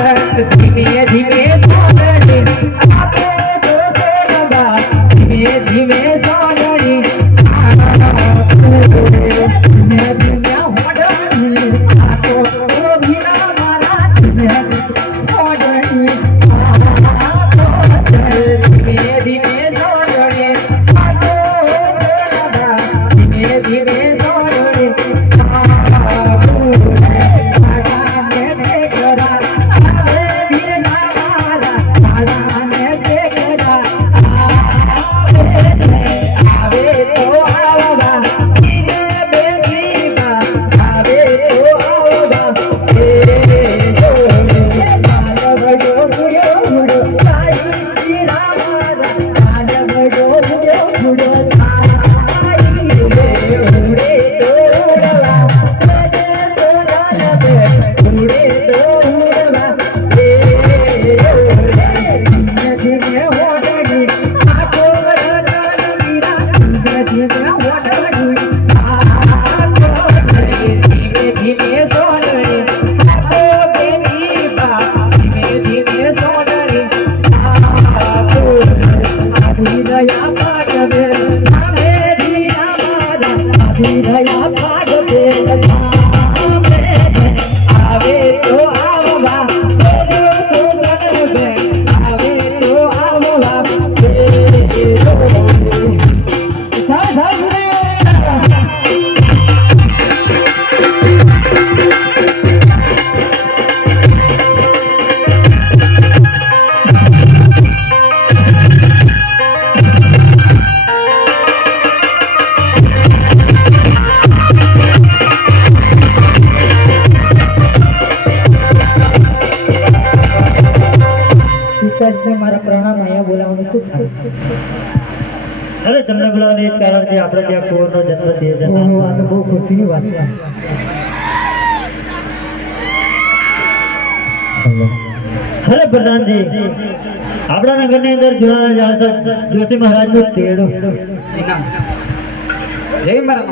ધીમે ધીમે સોનડી આપે તો સોનબા ધીમે ધીમે સોનડી ધીમે ધીમે હોડણી આ તો વિના મારા ધીમે હોડણી ધીમે ધીમે સોનડી આ તો સોનબા ધીમે ધીમે સોનડી મારા પ્રણામ અહીંયા બોલાવવાનું શું થાય? અરે તમને બોલાવવાનું એ જ કારણ છે આપણે ત્યાં કુંવરનો જન્મદિવસ છે. આ તો બહુ ખુશીની વાત છે. અરે પ્રધાનજી, આપણા નગરની અંદર જોશી મહારાજનું તેડું જય મારા